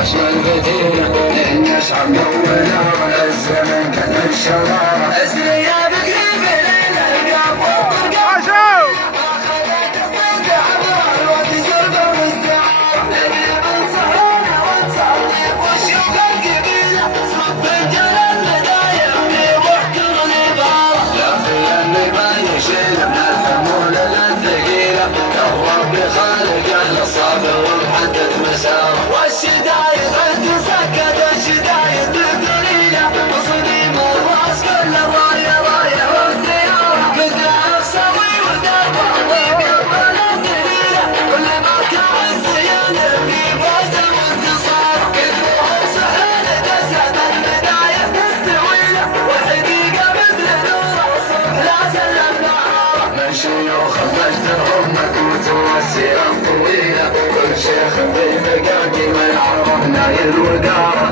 خشم الفتيلة لأن يشعب جونا الزمن كان الشرارة أسري يا بكري بليلة القاب والطرقاب أخذت الصدق عبر الوقت سرفة واستعارة نبي بنصحونا والتصليب والشوق القبيلة صب الجلال بداية في محكم العبارة لا في اللي يشيل من الحمولة الثقيلة لو ربي خالق الصابر ومحدد مساره والشدايد عند سكت الشدايد القليلة وصديم الراس كل راية راية واختياره قدها سوي ودافع ويقبل الدليلة كل ما كان زيادة في فاز وانتصار كلهم سهل تسعد البداية تستوي له والحقيقة مثل نور الصبح لا سلم نهار من شيوخ مجدهم مكوت والسيرة طويلة كل شيخ في مقاقي من عرفنا الوقار